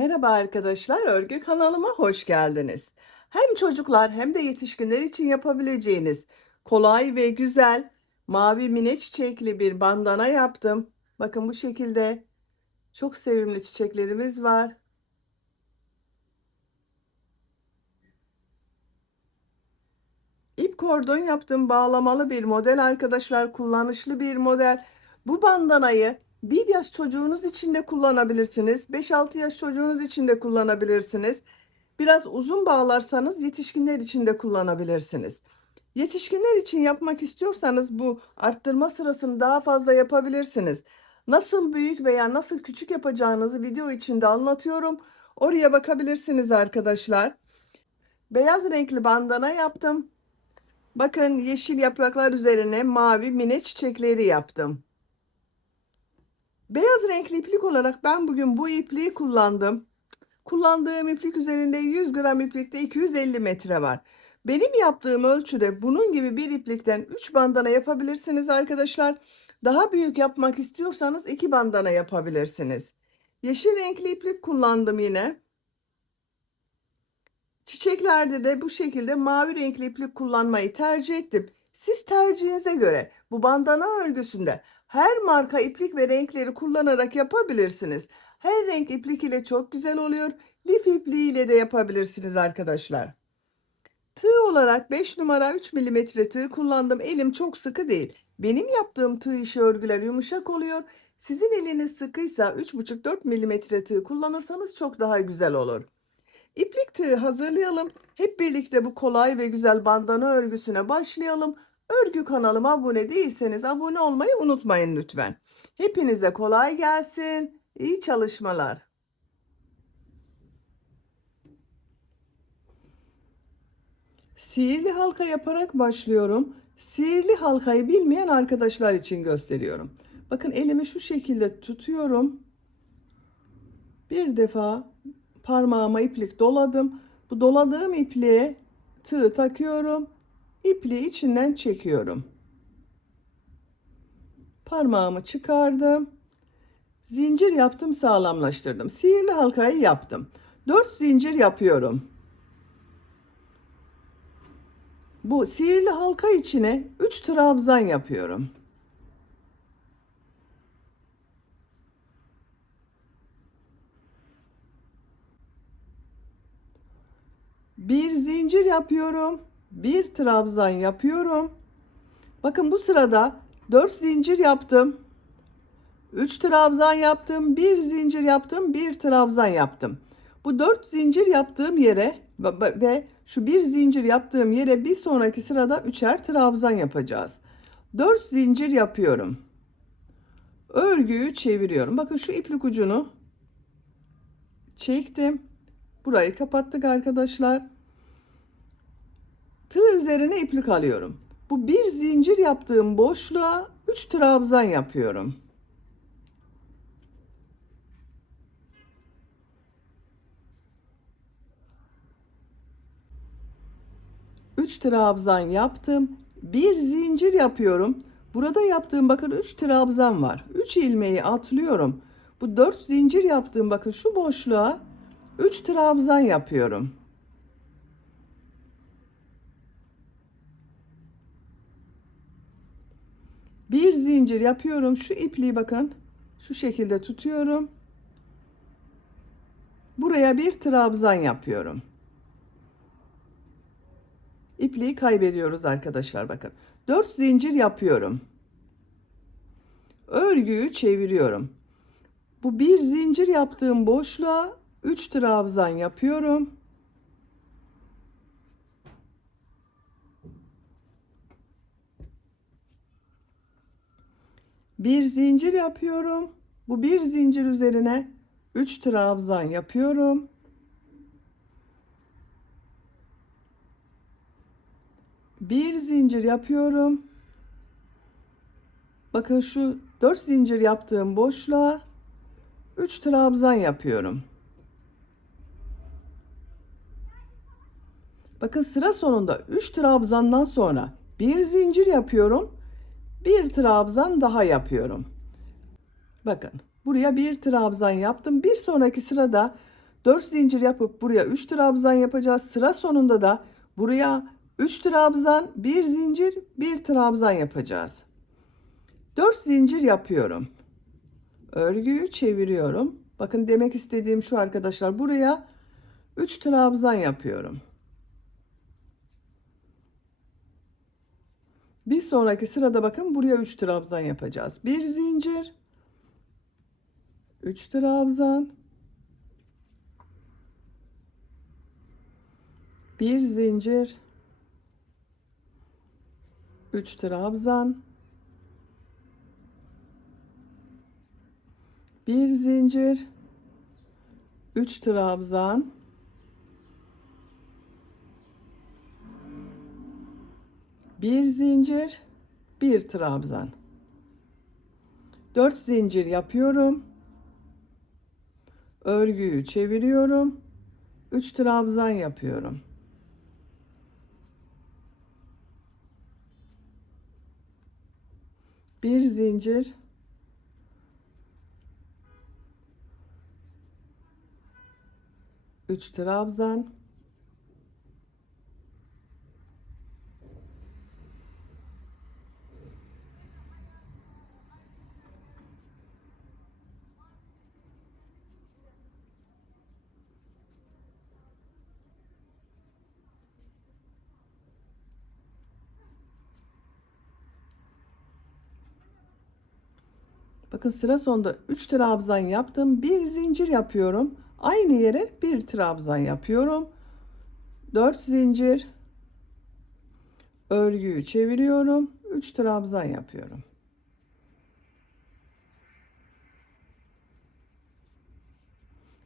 Merhaba arkadaşlar, örgü kanalıma hoş geldiniz. Hem çocuklar hem de yetişkinler için yapabileceğiniz kolay ve güzel mavi mine çiçekli bir bandana yaptım. Bakın bu şekilde çok sevimli çiçeklerimiz var. İp kordon yaptım, bağlamalı bir model arkadaşlar, kullanışlı bir model. Bu bandanayı 1 yaş çocuğunuz için de kullanabilirsiniz. 5-6 yaş çocuğunuz için de kullanabilirsiniz. Biraz uzun bağlarsanız yetişkinler için de kullanabilirsiniz. Yetişkinler için yapmak istiyorsanız bu arttırma sırasını daha fazla yapabilirsiniz. Nasıl büyük veya nasıl küçük yapacağınızı video içinde anlatıyorum. Oraya bakabilirsiniz arkadaşlar. Beyaz renkli bandana yaptım. Bakın yeşil yapraklar üzerine mavi mine çiçekleri yaptım. Beyaz renkli iplik olarak ben bugün bu ipliği kullandım. Kullandığım iplik üzerinde 100 gram iplikte 250 metre var. Benim yaptığım ölçüde bunun gibi bir iplikten 3 bandana yapabilirsiniz arkadaşlar. Daha büyük yapmak istiyorsanız 2 bandana yapabilirsiniz. Yeşil renkli iplik kullandım yine. Çiçeklerde de bu şekilde mavi renkli iplik kullanmayı tercih ettim. Siz tercihinize göre bu bandana örgüsünde her marka iplik ve renkleri kullanarak yapabilirsiniz. Her renk iplik ile çok güzel oluyor. Lif ipliği ile de yapabilirsiniz arkadaşlar. Tığ olarak 5 numara 3 milimetre tığ kullandım. Elim çok sıkı değil. Benim yaptığım tığ işi örgüler yumuşak oluyor. Sizin eliniz sıkıysa 3,5-4 milimetre tığ kullanırsanız çok daha güzel olur. İplik tığı hazırlayalım. Hep birlikte bu kolay ve güzel bandana örgüsüne başlayalım. Örgü kanalıma abone değilseniz abone olmayı unutmayın lütfen. Hepinize kolay gelsin. İyi çalışmalar. Sihirli halka yaparak başlıyorum. Sihirli halkayı bilmeyen arkadaşlar için gösteriyorum. Bakın elimi şu şekilde tutuyorum. Bir defa parmağıma iplik doladım. Bu doladığım ipliğe tığ takıyorum. İpliği içinden çekiyorum. Parmağımı çıkardım. Zincir yaptım, sağlamlaştırdım. Sihirli halkayı yaptım. 4 zincir yapıyorum. Bu sihirli halka içine 3 trabzan yapıyorum. Bir zincir yapıyorum. Bir trabzan yapıyorum. Bakın bu sırada 4 zincir yaptım. 3 trabzan yaptım, bir zincir yaptım, bir trabzan yaptım. Bu 4 zincir yaptığım yere ve şu bir zincir yaptığım yere bir sonraki sırada üçer trabzan yapacağız. 4 zincir yapıyorum. Örgüyü çeviriyorum. Bakın şu iplik ucunu çektim. Burayı kapattık arkadaşlar. Tığ üzerine iplik alıyorum. Bu bir zincir yaptığım boşluğa 3 trabzan yapıyorum. 3 trabzan yaptım. Bir zincir yapıyorum. Burada yaptığım bakın 3 trabzan var. 3 ilmeği atlıyorum. Bu 4 zincir yaptığım bakın şu boşluğa 3 trabzan yapıyorum. Bir zincir yapıyorum. Şu ipliği bakın şu şekilde tutuyorum. Buraya bir trabzan yapıyorum. İpliği kaybediyoruz arkadaşlar bakın. 4 zincir yapıyorum. Örgüyü çeviriyorum. Bu bir zincir yaptığım boşluğa 3 trabzan yapıyorum. Bir zincir yapıyorum. Bu bir zincir üzerine 3 trabzan yapıyorum. Bir zincir yapıyorum. Bakın şu 4 zincir yaptığım boşluğa 3 trabzan yapıyorum. Bakın sıra sonunda 3 trabzandan sonra bir zincir yapıyorum. Bir trabzan daha yapıyorum. Bakın buraya bir trabzan yaptım. Bir sonraki sırada 4 zincir yapıp buraya 3 trabzan yapacağız. Sıra sonunda da buraya 3 trabzan, 1 zincir, 1 trabzan yapacağız. 4 zincir yapıyorum. Örgüyü çeviriyorum. Bakın demek istediğim şu arkadaşlar, buraya 3 trabzan yapıyorum. Bir sonraki sırada bakın buraya 3 trabzan yapacağız. 1 zincir, 3 trabzan, 1 zincir, 3 trabzan, 1 zincir, 3 trabzan, 1 zincir, 1 trabzan. 4 zincir yapıyorum. Örgüyü çeviriyorum. 3 trabzan yapıyorum. Bir zincir, 3 trabzan, bakın sıra sonunda 3 trabzan yaptım. Bir zincir yapıyorum. Aynı yere bir trabzan yapıyorum. 4 zincir, örgüyü çeviriyorum. 3 trabzan yapıyorum.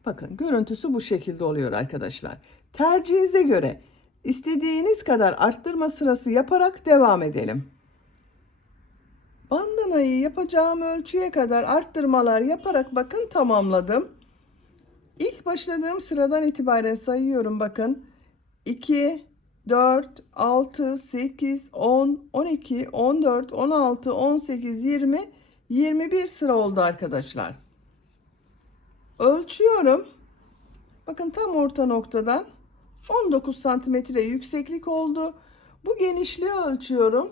Bakın görüntüsü bu şekilde oluyor arkadaşlar. Tercihinize göre istediğiniz kadar arttırma sırası yaparak devam edelim. Bandanayı yapacağım ölçüye kadar arttırmalar yaparak bakın tamamladım. İlk başladığım sıradan itibaren sayıyorum bakın. 2, 4, 6, 8, 10, 12, 14, 16, 18, 20, 21 sıra oldu arkadaşlar. Ölçüyorum. Bakın tam orta noktadan 19 santimetre yükseklik oldu. Bu genişliği ölçüyorum.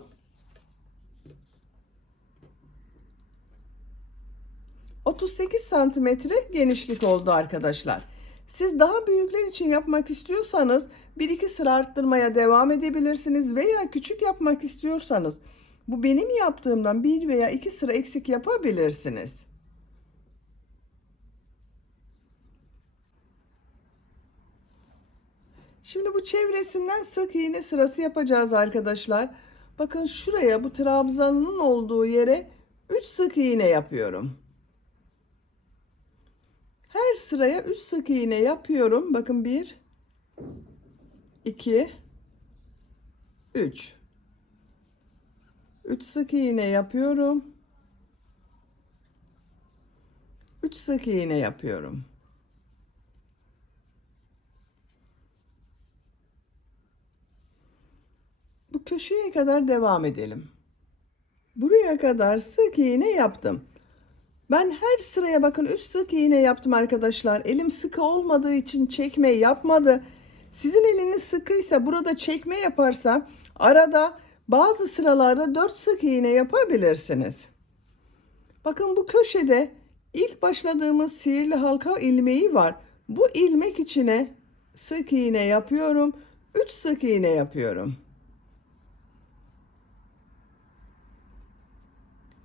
38 santimetre genişlik oldu arkadaşlar. Siz daha büyükler için yapmak istiyorsanız 1-2 sıra arttırmaya devam edebilirsiniz veya küçük yapmak istiyorsanız bu benim yaptığımdan 1 veya 2 sıra eksik yapabilirsiniz. Şimdi bu çevresinden sık iğne sırası yapacağız arkadaşlar. Bakın şuraya, bu trabzanın olduğu yere 3 sık iğne yapıyorum. Her sıraya 3 sık iğne yapıyorum. Bakın 1, 2, 3. 3 sık iğne yapıyorum. 3 sık iğne yapıyorum. Bu köşeye kadar devam edelim. Buraya kadar sık iğne yaptım. Ben her sıraya bakın 3 sık iğne yaptım arkadaşlar. Elim sıkı olmadığı için çekme yapmadı. Sizin eliniz sıkıysa burada çekme yaparsa arada bazı sıralarda 4 sık iğne yapabilirsiniz. Bakın bu köşede ilk başladığımız sihirli halka ilmeği var. Bu ilmek içine sık iğne yapıyorum. 3 sık iğne yapıyorum.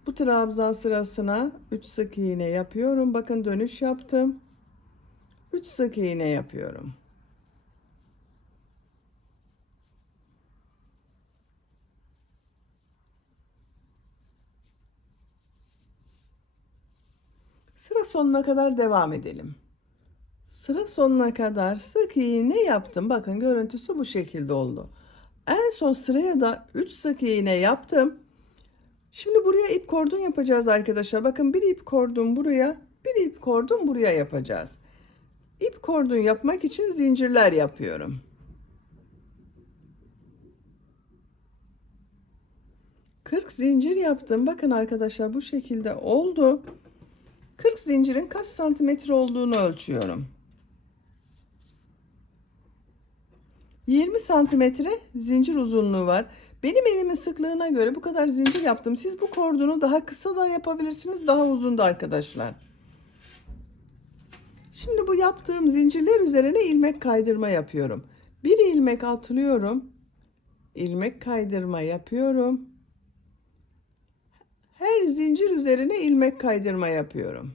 Bu trabzan sırasına 3 sık iğne yapıyorum. Bakın dönüş yaptım. 3 sık iğne yapıyorum. Sıra sonuna kadar devam edelim. Sıra sonuna kadar sık iğne yaptım. Bakın görüntüsü bu şekilde oldu. En son sıraya da 3 sık iğne yaptım. Şimdi buraya ip kordon yapacağız arkadaşlar. Bakın bir ip kordon buraya, bir ip kordon buraya yapacağız. İp kordon yapmak için zincirler yapıyorum. 40 zincir yaptım. Bakın arkadaşlar bu şekilde oldu. 40 zincirin kaç santimetre olduğunu ölçüyorum. 20 santimetre zincir uzunluğu var. Benim elimin sıklığına göre bu kadar zincir yaptım. Siz bu kordonu daha kısa da yapabilirsiniz, daha uzun da arkadaşlar. Şimdi bu yaptığım zincirler üzerine ilmek kaydırma yapıyorum. Bir ilmek atlıyorum. İlmek kaydırma yapıyorum. Her zincir üzerine ilmek kaydırma yapıyorum.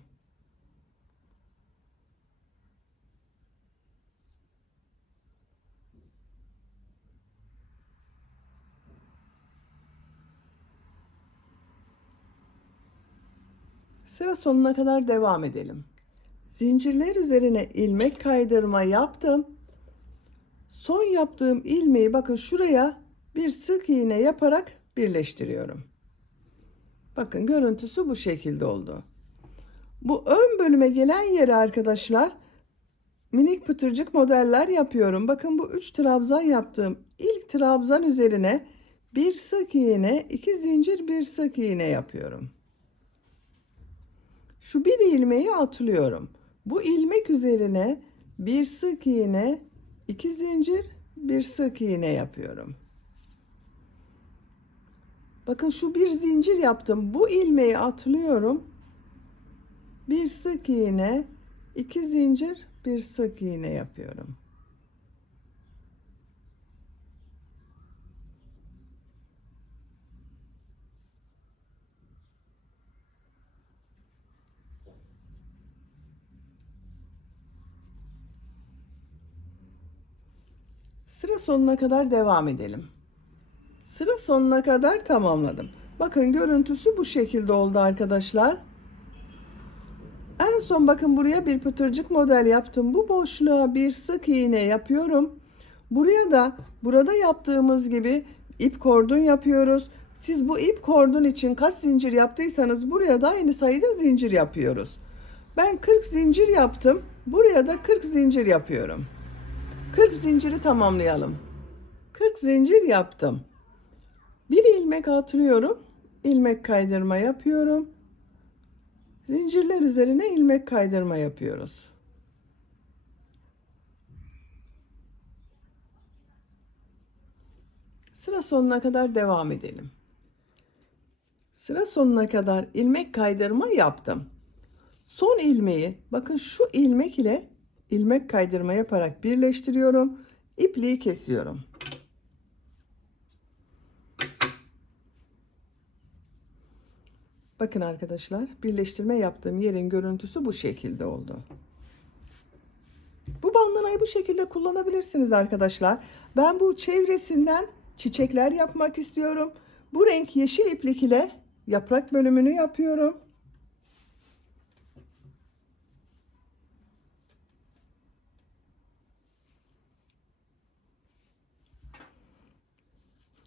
Sıra sonuna kadar devam edelim. Zincirler üzerine ilmek kaydırma yaptım. Son yaptığım ilmeği bakın şuraya bir sık iğne yaparak birleştiriyorum. Bakın görüntüsü bu şekilde oldu. Bu ön bölüme gelen yere arkadaşlar minik pıtırcık modeller yapıyorum. Bakın bu 3 trabzan yaptığım ilk trabzan üzerine bir sık iğne, 2 zincir, bir sık iğne yapıyorum. Şu bir ilmeği atlıyorum. Bu ilmek üzerine bir sık iğne, 2 zincir, bir sık iğne yapıyorum. Bakın şu bir zincir yaptım. Bu ilmeği atlıyorum. Bir sık iğne, 2 zincir, bir sık iğne yapıyorum. Sıra sonuna kadar devam edelim. Sıra sonuna kadar tamamladım. Bakın görüntüsü bu şekilde oldu arkadaşlar. En son bakın buraya bir pıtırcık model yaptım. Bu boşluğa bir sık iğne yapıyorum. Buraya da burada yaptığımız gibi ip kordon yapıyoruz. Siz bu ip kordon için kaç zincir yaptıysanız buraya da aynı sayıda zincir yapıyoruz. Ben 40 zincir yaptım. Buraya da 40 zincir yapıyorum. 40 zinciri tamamlayalım. 40 zincir yaptım. Bir ilmek atlıyorum. İlmek kaydırma yapıyorum. Zincirler üzerine ilmek kaydırma yapıyoruz. Sıra sonuna kadar devam edelim. Sıra sonuna kadar ilmek kaydırma yaptım. Son ilmeği bakın şu ilmek ile ilmek kaydırma yaparak birleştiriyorum. İpliği kesiyorum. Bakın arkadaşlar, birleştirme yaptığım yerin görüntüsü bu şekilde oldu. Bu bandanayı bu şekilde kullanabilirsiniz arkadaşlar. Ben bu çevresinden çiçekler yapmak istiyorum. Bu renk yeşil iplik ile yaprak bölümünü yapıyorum.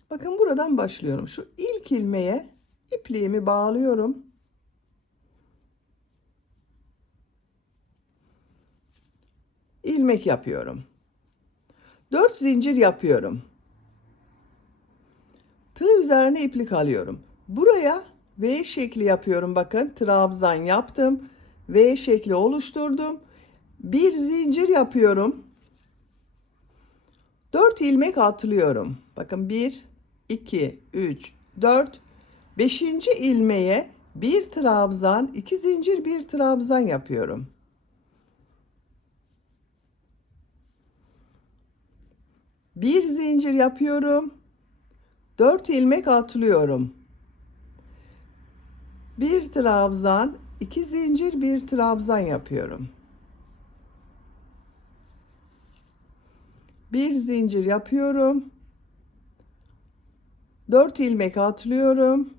Bakın buradan başlıyorum. Şu ilk ilmeğe ipliğimi bağlıyorum. İlmek yapıyorum. 4 zincir yapıyorum. Tığ üzerine iplik alıyorum. Buraya V şekli yapıyorum. Bakın trabzan yaptım. V şekli oluşturdum. Bir zincir yapıyorum. 4 ilmek atlıyorum. Bakın 1, 2, 3, 4. 5. ilmeğe bir trabzan, 2 zincir, bir trabzan yapıyorum. Bir zincir yapıyorum. 4 ilmek atlıyorum. Bir trabzan, 2 zincir, bir trabzan yapıyorum. Bir zincir yapıyorum. 4 ilmek atlıyorum.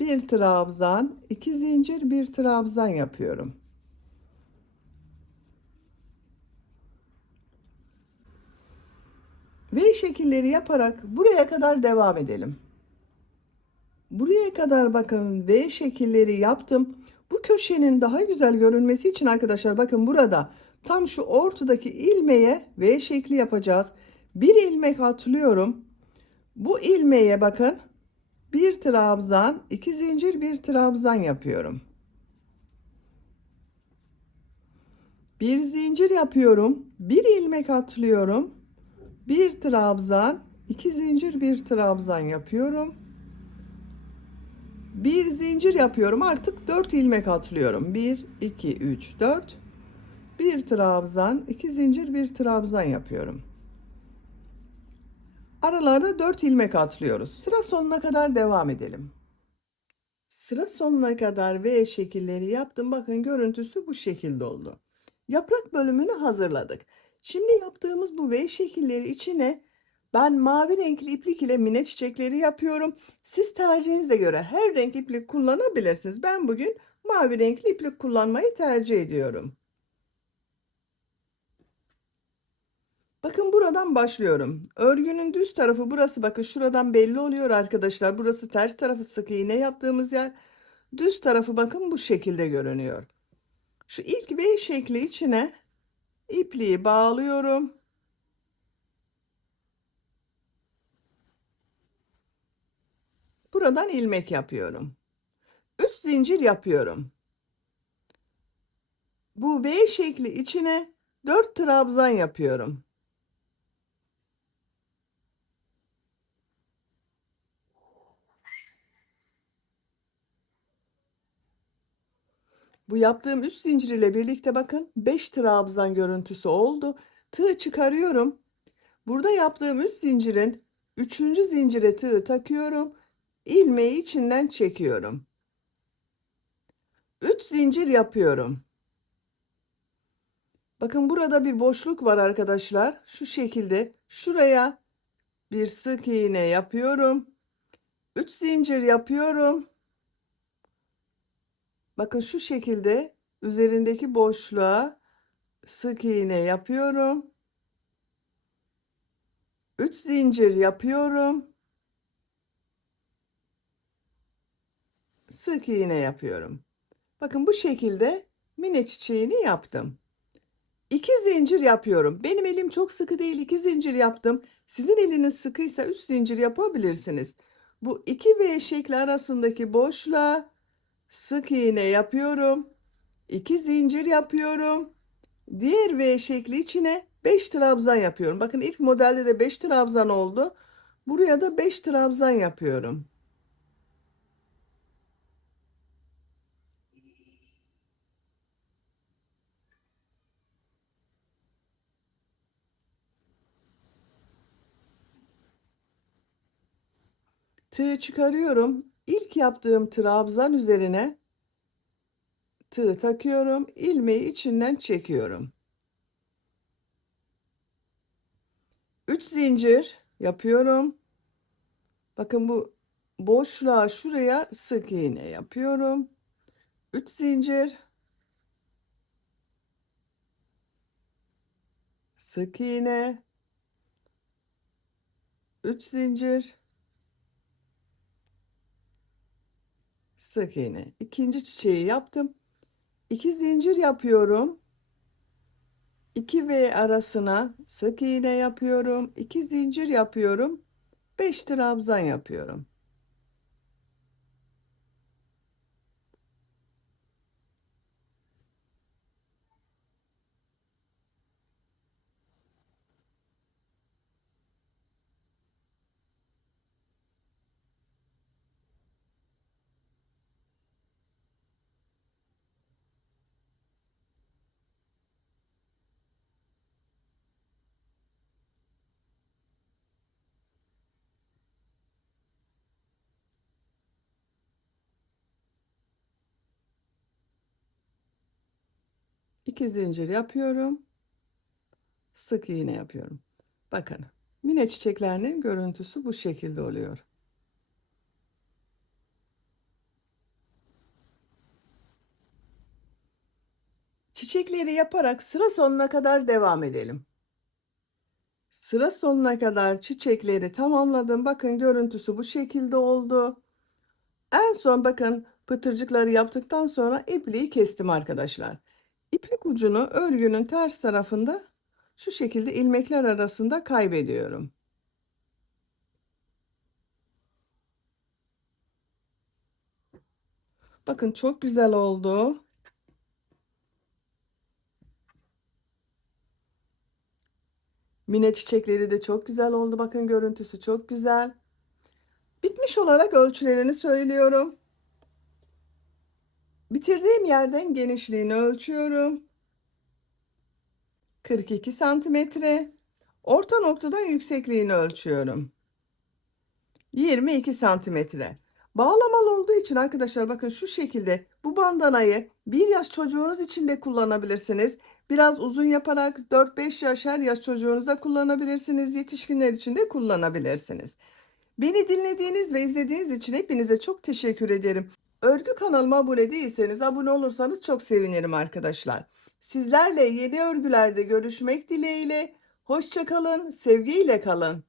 Bir trabzan, 2 zincir, bir trabzan yapıyorum. V şekilleri yaparak buraya kadar devam edelim. Buraya kadar bakın V şekilleri yaptım. Bu köşenin daha güzel görünmesi için arkadaşlar bakın burada tam şu ortadaki ilmeğe V şekli yapacağız. Bir ilmek atlıyorum. Bu ilmeğe bakın bir trabzan, 2 zincir, bir trabzan yapıyorum. Bir zincir yapıyorum. Bir ilmek atlıyorum. Bir trabzan, 2 zincir, bir trabzan yapıyorum. Bir zincir yapıyorum. Artık 4 ilmek atlıyorum. 1, 2, 3, 4. Bir trabzan, 2 zincir, bir trabzan yapıyorum. Aralarda 4 ilmek atlıyoruz. Sıra sonuna kadar devam edelim. Sıra sonuna kadar V şekilleri yaptım. Bakın görüntüsü bu şekilde oldu. Yaprak bölümünü hazırladık. Şimdi yaptığımız bu V şekilleri içine ben mavi renkli iplik ile mine çiçekleri yapıyorum. Siz tercihinize göre her renk iplik kullanabilirsiniz. Ben bugün mavi renkli iplik kullanmayı tercih ediyorum. Bakın buradan başlıyorum. Örgünün düz tarafı burası. Bakın şuradan belli oluyor arkadaşlar. Burası ters tarafı, sık iğne yaptığımız yer. Düz tarafı bakın bu şekilde görünüyor. Şu ilk V şekli içine ipliği bağlıyorum. Buradan ilmek yapıyorum. 3 zincir yapıyorum. Bu V şekli içine 4 trabzan yapıyorum. Bu yaptığım 3 zincir ile birlikte bakın 5 trabzan görüntüsü oldu. Tığ çıkarıyorum. Burada yaptığım 3 zincirin 3. zincire tığ takıyorum. İlmeği içinden çekiyorum. 3 zincir yapıyorum. Bakın burada bir boşluk var arkadaşlar. Şu şekilde şuraya bir sık iğne yapıyorum. 3 zincir yapıyorum. Bakın şu şekilde üzerindeki boşluğa sık iğne yapıyorum. 3 zincir yapıyorum. Sık iğne yapıyorum. Bakın bu şekilde mine çiçeğini yaptım. 2 zincir yapıyorum. Benim elim çok sıkı değil. 2 zincir yaptım. Sizin eliniz sıkıysa 3 zincir yapabilirsiniz. Bu 2 V şekli arasındaki boşluğa sık iğne yapıyorum. 2 zincir yapıyorum. Diğer V şekli içine 5 trabzan yapıyorum. Bakın ilk modelde de 5 trabzan oldu. Buraya da 5 trabzan yapıyorum. Tığ çıkarıyorum. İlk yaptığım trabzan üzerine tığ takıyorum. İlmeği içinden çekiyorum. 3 zincir yapıyorum. Bakın bu boşluğa şuraya sık iğne yapıyorum. 3 zincir, sık iğne, 3 zincir, sık iğne. İkinci çiçeği yaptım. 2 zincir yapıyorum. 2 V arasına sık iğne yapıyorum. 2 zincir yapıyorum. 5 trabzan yapıyorum. İki zincir yapıyorum. Sık iğne yapıyorum. Bakın mine çiçeklerinin görüntüsü bu şekilde oluyor. Çiçekleri yaparak sıra sonuna kadar devam edelim. Sıra sonuna kadar çiçekleri tamamladım. Bakın görüntüsü bu şekilde oldu. En son bakın pıtırcıkları yaptıktan sonra ipliği kestim arkadaşlar. İplik ucunu örgünün ters tarafında şu şekilde ilmekler arasında kaybediyorum. Bakın çok güzel oldu. Mine çiçekleri de çok güzel oldu. Bakın görüntüsü çok güzel. Bitmiş olarak ölçülerini söylüyorum. Bitirdiğim yerden genişliğini ölçüyorum. 42 santimetre. Orta noktadan yüksekliğini ölçüyorum. 22 santimetre. Bağlamalı olduğu için arkadaşlar bakın şu şekilde bu bandanayı 1 yaş çocuğunuz için de kullanabilirsiniz. Biraz uzun yaparak 4-5 yaş her yaş çocuğunuza kullanabilirsiniz. Yetişkinler için de kullanabilirsiniz. Beni dinlediğiniz ve izlediğiniz için hepinize çok teşekkür ederim. Örgü kanalıma abone değilseniz abone olursanız çok sevinirim arkadaşlar. Sizlerle yeni örgülerde görüşmek dileğiyle. Hoşça kalın, sevgiyle kalın.